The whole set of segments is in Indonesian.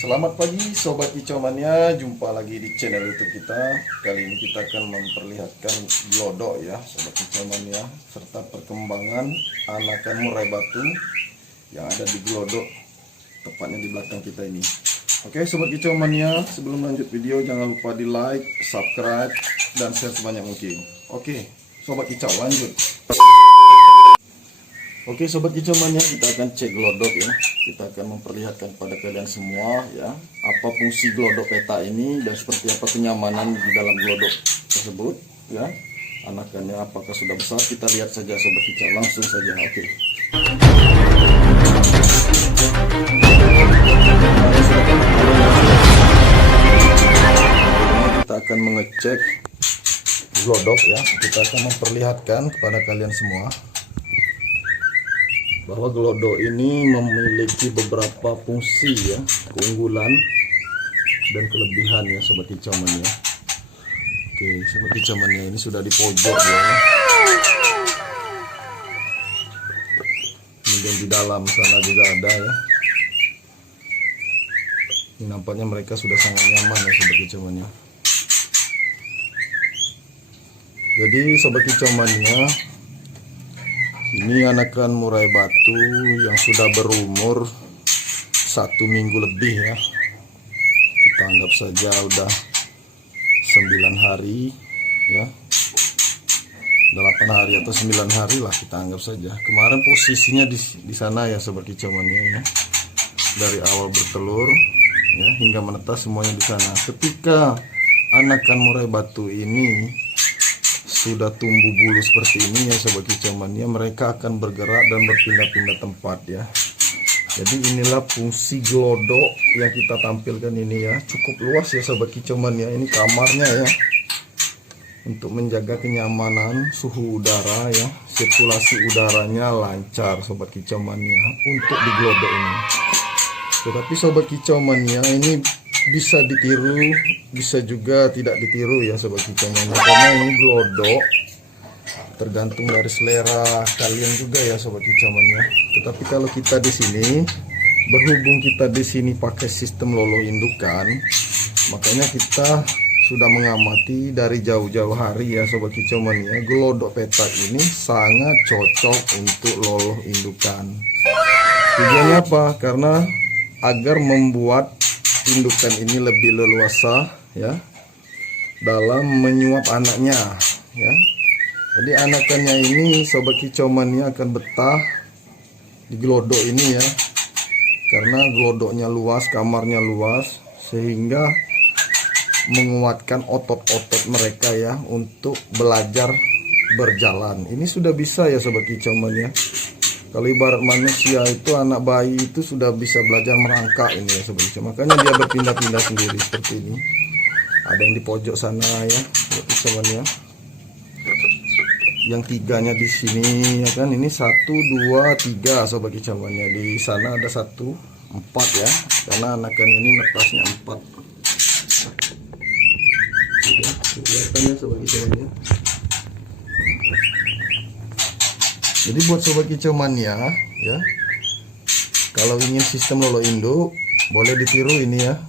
Selamat pagi Sobat Kicau Mania, jumpa lagi di channel YouTube kita. Kali ini kita akan memperlihatkan glodok ya Sobat Kicau Mania, serta perkembangan anakan murai batu yang ada di glodok, tepatnya di belakang kita ini. Oke Sobat Kicau Mania, sebelum lanjut video jangan lupa di like, subscribe, dan share sebanyak mungkin. Oke Sobat Kicau, lanjut. Oke Sobat Kicau Mania, kita akan cek glodok ya. Kita akan memperlihatkan kepada kalian semua ya, apa fungsi glodok peta ini dan seperti apa kenyamanan di dalam glodok tersebut ya. Anakannya apakah sudah besar, kita lihat saja Sobat Kicau, langsung saja. Oke. Kita akan mengecek glodok ya. Kita akan memperlihatkan kepada kalian semua bahwa glodok ini memiliki beberapa fungsi ya, keunggulan dan kelebihan ya Sobat Kicau Mania. Oke Sobat Kicau Mania, ini sudah di pojok ya. Kemudian di dalam sana juga ada ya. Ini nampaknya mereka sudah sangat nyaman ya Sobat Kicau Mania. Jadi Sobat Kicau Mania, ini anakan murai batu yang sudah berumur 1 minggu lebih ya. Kita anggap saja udah 9 hari ya, 8 hari atau 9 hari lah kita anggap saja. Kemarin posisinya di sana ya Sobat Kicau Mania ya. Dari awal bertelur ya hingga menetas semuanya di sana. Ketika anakan murai batu ini sudah tumbuh bulu seperti ini ya Sobat Kicau Mania, mereka akan bergerak dan berpindah-pindah tempat ya. Jadi inilah fungsi glodok yang kita tampilkan ini ya. Cukup luas ya Sobat Kicau Mania, ini kamarnya ya, untuk menjaga kenyamanan, suhu udara ya, sirkulasi udaranya lancar Sobat Kicau Mania untuk di glodok ini. Tetapi Sobat Kicau Mania, ini bisa ditiru, bisa juga tidak ditiru ya Sobat Kicau Mania, karena ini glodok tergantung dari selera kalian juga ya Sobat Kicau Mania. Tetapi kalau kita di sini, berhubung kita di sini pakai sistem lolo indukan, makanya kita sudah mengamati dari jauh-jauh hari ya Sobat Kicau Mania, glodok peta ini sangat cocok untuk lolo indukan. Tujuannya apa? Karena agar membuat indukan ini lebih leluasa ya dalam menyuap anaknya ya. Jadi anakannya ini Sobat Kicau Mania akan betah di glodok ini ya, karena glodoknya luas, kamarnya luas, sehingga menguatkan otot-otot mereka ya untuk belajar berjalan. Ini sudah bisa ya Sobat Kicau Mania. Kalau ibarat manusia itu, anak bayi itu sudah bisa belajar merangkak ini ya Sobat Kicau. Makanya dia berpindah-pindah sendiri seperti ini. Ada yang di pojok sana ya Sobat Kicau Mania. Yang tiganya di sini ya kan, ini 1, 2, 3 Sobat Kicau Mania. Di sana ada 1, 4 ya, karena anakan ini netasnya 4. Kelihatannya Sobat Kicau Mania. Jadi buat Sobat Kicau Mania ya, kalau ingin sistem lolo induk boleh ditiru ini ya,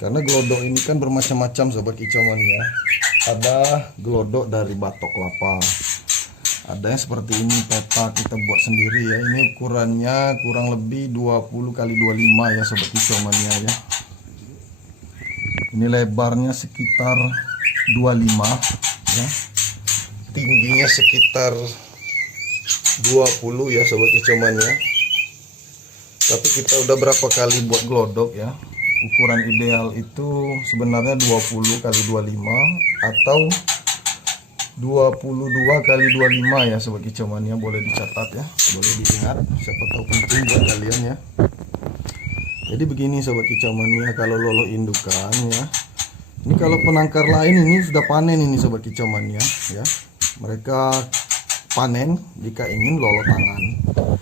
karena glodok ini kan bermacam-macam Sobat Kicau Mania. Ada glodok dari batok kelapa, ada yang seperti ini peta kita buat sendiri ya. Ini ukurannya kurang lebih 20 x 25 ya Sobat Kicau Mania ya. Ini lebarnya sekitar 25 ya, tingginya sekitar 20 ya Sobat Kicau Mania. Tapi kita udah berapa kali buat glodok ya, ukuran ideal itu sebenarnya 20 x 25 atau 22 x 25 ya Sobat Kicau Mania. Boleh dicatat ya, boleh diingat, siapa tahu penting buat kalian ya. Jadi begini Sobat Kicau Mania, kalau lolo indukan ya, ini kalau penangkar lain ini sudah panen ini Sobat Kicau Mania ya, mereka panen jika ingin lolo tangan.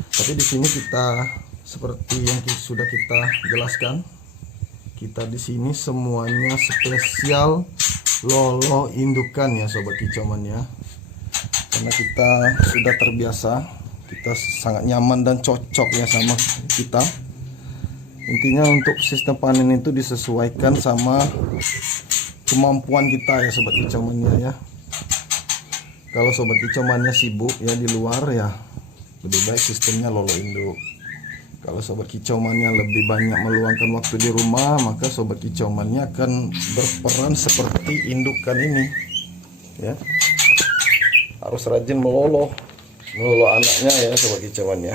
Tapi di sini kita seperti yang sudah kita jelaskan, kita di sini semuanya spesial lolo indukan ya Sobat Kicau Mania. Karena kita sudah terbiasa, kita sangat nyaman dan cocok ya sama kita Intinya untuk sistem panen itu disesuaikan sama kemampuan kita ya sobat kicau mania ya. Kalau sobat kicau mania sibuk ya di luar ya, lebih baik sistemnya lolo induk. Kalau sobat kicau mania lebih banyak meluangkan waktu di rumah, maka sobat kicau mania akan berperan seperti indukan ini ya. Harus rajin melolo anaknya ya sobat kicau mania.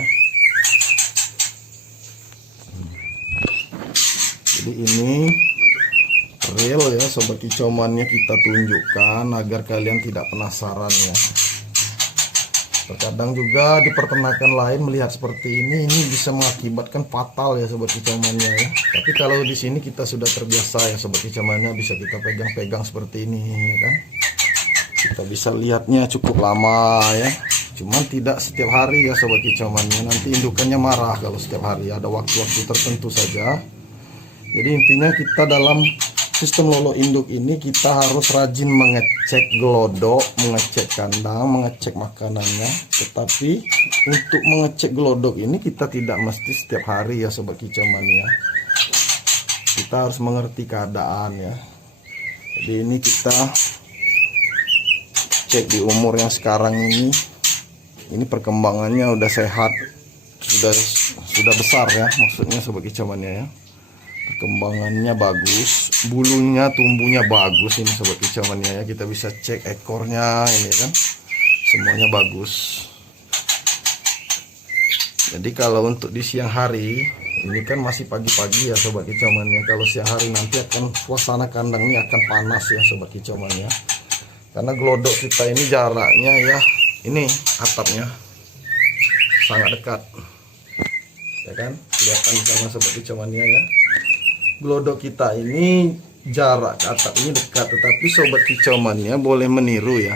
Jadi ini real ya sobat kicau mania, kita tunjukkan agar kalian tidak penasaran ya. Terkadang juga di peternakan lain melihat seperti ini bisa mengakibatkan fatal ya sobat kicau mania ya. Tapi kalau di sini kita sudah terbiasa ya sobat kicau mania, bisa kita pegang-pegang seperti ini ya kan. Kita bisa lihatnya cukup lama ya. Cuman tidak setiap hari ya sobat kicau mania, nanti indukannya marah kalau setiap hari. Ada waktu-waktu tertentu saja. Jadi intinya kita dalam sistem lolo induk ini kita harus rajin mengecek glodok, mengecek kandang, mengecek makanannya. Tetapi untuk mengecek glodok ini kita tidak mesti setiap hari ya sobat kicau mania. Kita harus mengerti keadaan ya. Jadi ini kita cek di umur yang sekarang ini perkembangannya udah sehat, sudah besar ya, maksudnya sobat kicau mania ya. Perkembangannya bagus, bulunya tumbuhnya bagus ini sobat kicau mania ya. Kita bisa cek ekornya ini kan, semuanya bagus. Jadi kalau untuk di siang hari ini kan masih pagi-pagi ya sobat kicau mania. Kalau siang hari nanti akan suasana kandang ini akan panas ya sobat kicau mania. Karena glodok kita ini jaraknya ya, ini atapnya sangat dekat ya kan, kelihatan sama sobat kicau mania ya. Glodok kita ini jarak ke atap ini dekat, tetapi sobat kicau mania boleh meniru ya.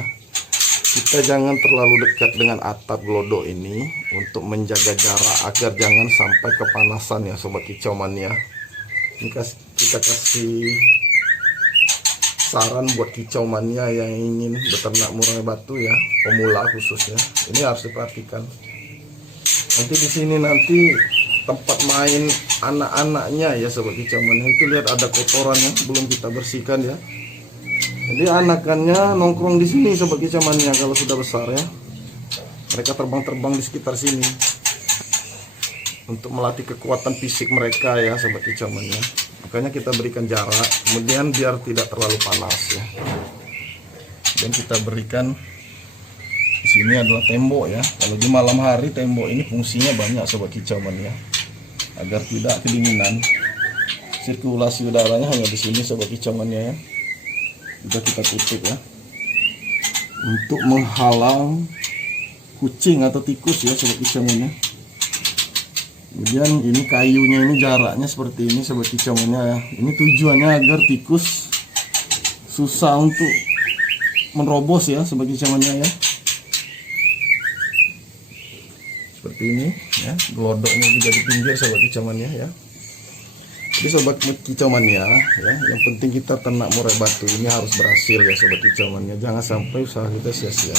Kita jangan terlalu dekat dengan atap glodok ini untuk menjaga jarak agar jangan sampai kepanasan ya sobat kicau mania. Ini kita kasih saran buat kicau mania yang ingin beternak murai batu ya, pemula khususnya. Ini harus diperhatikan. Nanti di sini nanti tempat main anak-anaknya ya sobat kicau mania, itu lihat ada kotoran yang belum kita bersihkan ya. Jadi anakannya nongkrong di sini sobat kicau mania kalau sudah besar ya. Mereka terbang-terbang di sekitar sini untuk melatih kekuatan fisik mereka ya sobat kicau mania. Makanya kita berikan jarak, kemudian biar tidak terlalu panas ya. Dan kita berikan di sini adalah tembok ya. Kalau di malam hari tembok ini fungsinya banyak sobat kicau mania, agar tidak kedinginan. Sirkulasi udaranya hanya di sini sobat kicau mania ya. Juga kita tutup ya, untuk menghalang kucing atau tikus ya sobat kicau mania. Kemudian ini kayunya ini jaraknya seperti ini sobat kicau mania ya. Ini tujuannya agar tikus susah untuk menerobos ya sobat kicau mania ya. Seperti ini ya, glodoknya juga di pinggir sobat kicau mania ya. Jadi sobat kicau mania ya, yang penting kita ternak murai batu ini harus berhasil ya sobat kicau mania. Jangan sampai usaha kita sia-sia.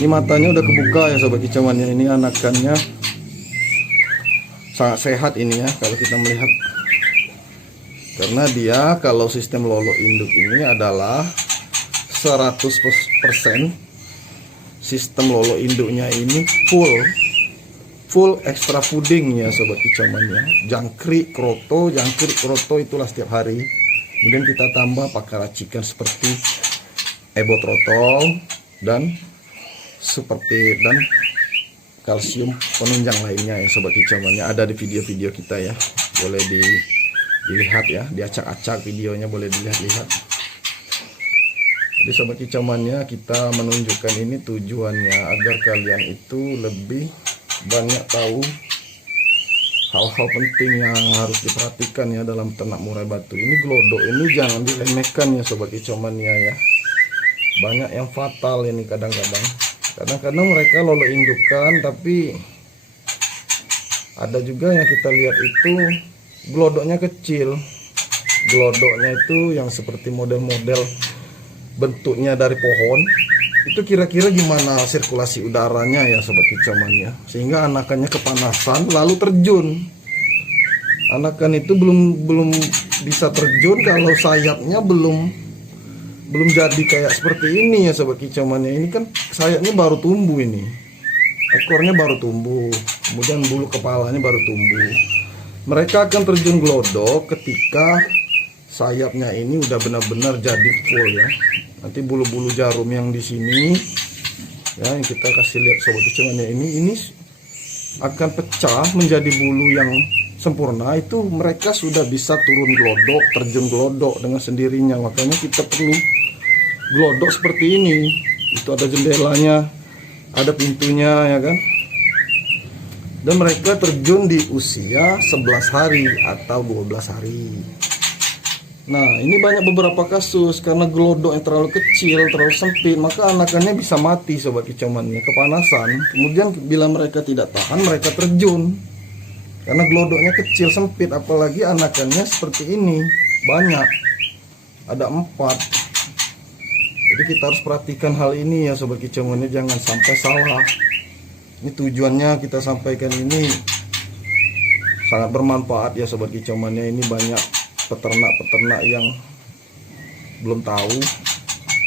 Ini matanya udah kebuka ya sobat kicau mania. Ini anakannya sangat sehat ini ya kalau kita melihat. Karena dia kalau sistem lolo induk ini adalah 100% sistem lolo induknya ini full extra fooding ya sobat kicau mania. Jangkrik kroto itulah setiap hari. Kemudian kita tambah pakai racikan seperti ebotrotol dan kalsium penunjang lainnya ya sobat kicau mania. Ada di video-video kita ya, boleh dilihat ya, diacak-acak videonya, boleh dilihat-lihat. Jadi sobat kicau mania, kita menunjukkan ini tujuannya agar kalian itu lebih banyak tahu hal-hal penting yang harus diperhatikan ya dalam ternak murai batu. Ini glodok ini jangan diremehkan ya sobat kicau mania ya. Banyak yang fatal ini kadang-kadang mereka lolo indukan, tapi ada juga yang kita lihat itu glodoknya kecil. Glodoknya itu yang seperti model-model bentuknya dari pohon. Itu kira-kira gimana sirkulasi udaranya ya sobat kicau mania, sehingga anakannya kepanasan lalu terjun. Anakan itu belum bisa terjun kalau sayapnya belum jadi kayak seperti ini ya sobat kicauannya. Ini kan sayapnya baru tumbuh, ini ekornya baru tumbuh, kemudian bulu kepalanya baru tumbuh. Mereka akan terjun glodok ketika sayapnya ini udah benar-benar jadi full ya. Nanti bulu-bulu jarum yang di sini ya, yang kita kasih lihat sobat kicauannya, ini akan pecah menjadi bulu yang sempurna. Itu mereka sudah bisa turun glodok, terjun glodok dengan sendirinya. Makanya kita perlu glodok seperti ini. Itu ada jendelanya, ada pintunya ya kan. Dan mereka terjun di usia 11 hari atau 12 hari. Nah, ini banyak beberapa kasus karena glodok yang terlalu kecil, terlalu sempit, maka anakannya bisa mati sobat kicauannya, kepanasan. Kemudian bila mereka tidak tahan, mereka terjun. Karena glodoknya kecil, sempit, apalagi anakannya seperti ini, banyak. Ada 4. Jadi kita harus perhatikan hal ini ya sobat kicauannya, jangan sampai salah. Ini tujuannya kita sampaikan ini sangat bermanfaat ya sobat kicauannya. Ini banyak peternak-peternak yang belum tahu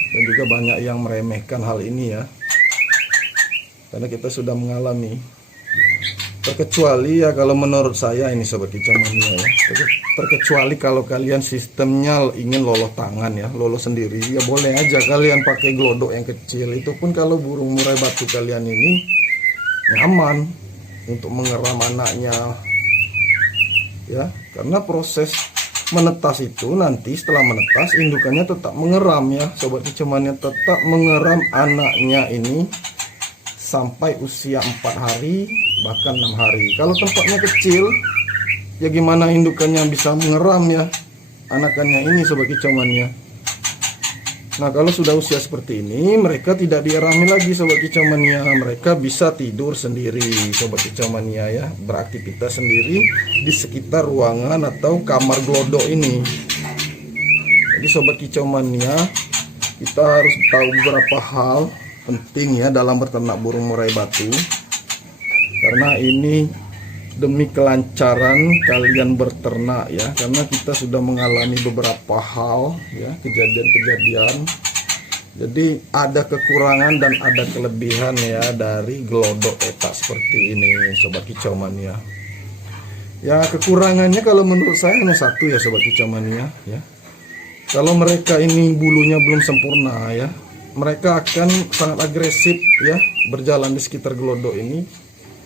dan juga banyak yang meremehkan hal ini ya, karena kita sudah mengalami. Terkecuali ya kalau menurut saya ini sobat kicauannya ya, terkecuali kalau kalian sistemnya ingin loloh tangan ya, loloh sendiri ya, boleh aja kalian pakai glodok yang kecil. Itu pun kalau burung murai batu kalian ini nyaman untuk mengeram anaknya ya, karena proses menetas itu nanti setelah menetas indukannya tetap mengeram ya sobat kicauannya, tetap mengeram anaknya ini sampai usia 4 hari bahkan 6 hari. Kalau tempatnya kecil ya gimana indukannya bisa mengeram ya anakannya ini sobat kicauannya. Nah, kalau sudah usia seperti ini mereka tidak dierami lagi sobat kicauannya, mereka bisa tidur sendiri sobat kicauannya ya, beraktivitas sendiri di sekitar ruangan atau kamar glodok ini. Jadi sobat kicauannya, kita harus tahu beberapa hal penting ya dalam berternak burung murai batu, karena ini demi kelancaran kalian berternak ya, karena kita sudah mengalami beberapa hal ya, kejadian-kejadian. Jadi ada kekurangan dan ada kelebihan ya dari glodok etak seperti ini sobat kicauannya. Ya, kekurangannya kalau menurut saya hanya satu ya sobat kicauannya ya. Kalau mereka ini bulunya belum sempurna ya, mereka akan sangat agresif ya berjalan di sekitar glodok ini.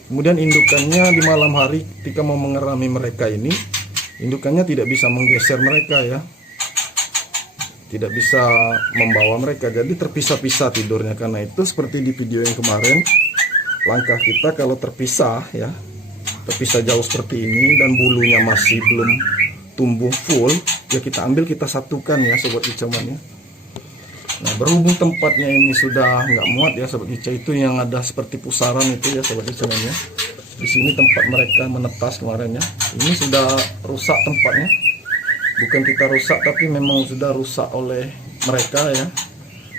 Kemudian indukannya di malam hari ketika mau mengerami mereka ini, indukannya tidak bisa menggeser mereka ya, tidak bisa membawa mereka, jadi terpisah-pisah tidurnya. Karena itu seperti di video yang kemarin, langkah kita kalau terpisah ya, terpisah jauh seperti ini dan bulunya masih belum tumbuh full ya, kita ambil, kita satukan ya sobat kicauannya. Nah, berhubung tempatnya ini sudah nggak muat ya sobat kicau, itu yang ada seperti pusaran itu ya sobat kicauannya. Di sini tempat mereka menetas kemarin ya, ini sudah rusak tempatnya. Bukan kita rusak, tapi memang sudah rusak oleh mereka ya.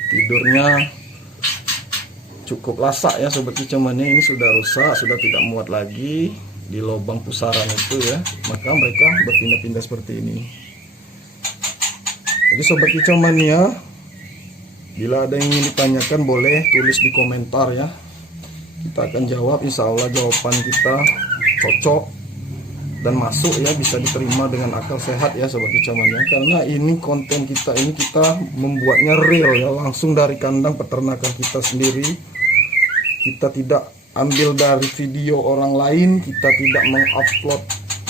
Tidurnya cukup lasak ya sobat kicauannya, ini sudah rusak, sudah tidak muat lagi di lubang pusaran itu ya, maka mereka berpindah-pindah seperti ini. Jadi sobat kicauannya, bila ada yang ingin ditanyakan boleh tulis di komentar ya, kita akan jawab. Insya Allah jawaban kita cocok dan masuk ya, bisa diterima dengan akal sehat ya sobat kicauannya. Karena ini konten kita ini, kita membuatnya real ya, langsung dari kandang peternakan kita sendiri. Kita tidak ambil dari video orang lain, kita tidak mengupload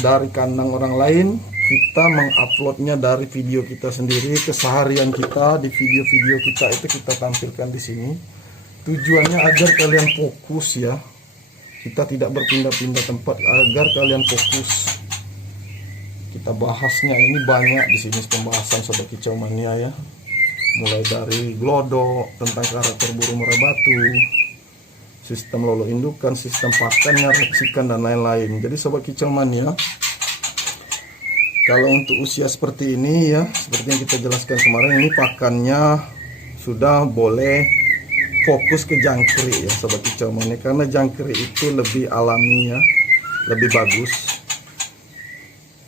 dari kandang orang lain, kita menguploadnya dari video kita sendiri. Keseharian kita di video-video kita itu kita tampilkan di sini. Tujuannya agar kalian fokus ya. Kita tidak berpindah-pindah tempat, agar kalian fokus. Kita bahasnya ini banyak di sini pembahasan sobat kicauannya ya. Mulai dari glodok, tentang karakter burung murai batu, sistem lolo indukan, sistem pakannya, reksikan dan lain-lain. Jadi sobat kicauannya, kalau untuk usia seperti ini ya, seperti yang kita jelaskan kemarin, ini pakannya sudah boleh fokus ke jangkrik ya sobat kicauannya, karena jangkrik itu lebih alami ya, lebih bagus.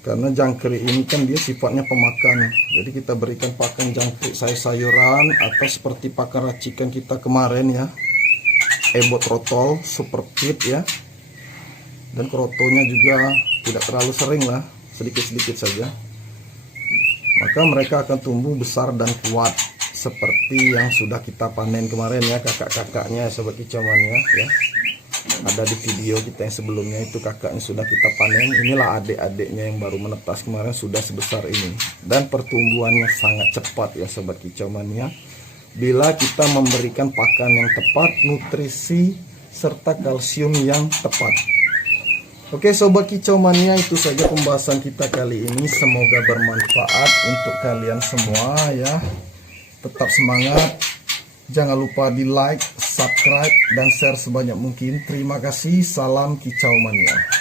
Karena jangkrik ini kan dia sifatnya pemakan. Jadi kita berikan pakan jangkrik sayur-sayuran atau seperti pakan racikan kita kemarin ya. Evotrotol, super feed ya. Dan krotonya juga tidak terlalu sering lah, sedikit-sedikit saja. Maka mereka akan tumbuh besar dan kuat seperti yang sudah kita panen kemarin ya, kakak-kakaknya sobat kicau mania ya. Ada di video kita yang sebelumnya itu kakaknya sudah kita panen. Inilah adik-adiknya yang baru menetas kemarin sudah sebesar ini. Dan pertumbuhannya sangat cepat ya sobat kicau mania. Bila kita memberikan pakan yang tepat, nutrisi serta kalsium yang tepat. Oke sobat kicau mania, itu saja pembahasan kita kali ini. Semoga bermanfaat untuk kalian semua ya. Tetap semangat. Jangan lupa di like, subscribe, dan share sebanyak mungkin. Terima kasih. Salam kicau mania.